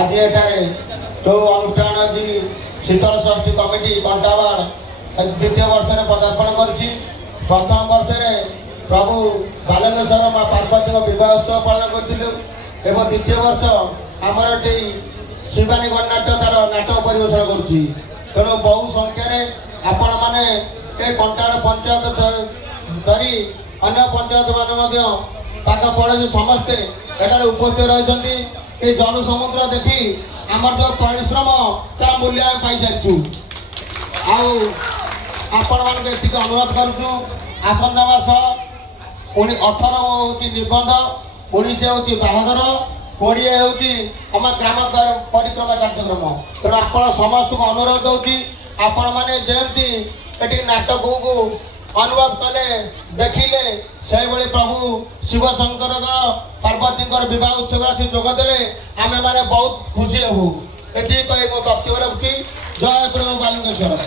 आज एठारे जो अनुष्ठान आज शीतल षष्ठी कमिटी कंटावाड़ द्वितीय वर्ष में पदार्पण करछि। प्रथम वर्ष में प्रभु बालकेश्वर माँ पार्वती विवाह उत्सव पालन करूँ एवं द्वितीय वर्ष आमर ये शिवानी गणनाट्य तार नाटक परिवेशन करुँची। तेणु बहु संख्यार आपण मैंने ये कंटाड़ पंचायत धरी अन्य पंचायत मान पाक पड़ोसी समस्ते एठार उपस्थित रही ये जनसमुद्र देखी आमर जो परिश्रम तार मूल्य आम पाई सारी आपण मान अनुरोध करुचु आसंता मास 18 हूँ निबंध 19 हूँ बाहागर 20 हूँ आम ग्राम परिक्रमा कार्यक्रम। तेणु आप समस्त को अनुरोध दूसरी आपण मैंने जमती ये नाटक को अनुवाद कले देखिले से भाई प्रभु शिव शंकर पार्वती विवाह उत्सव आसी जोगदे आम मैंने बहुत खुशी हूँ। ये कही मो वक्तव्य रखुची। जय प्रभु बालकेश्वर।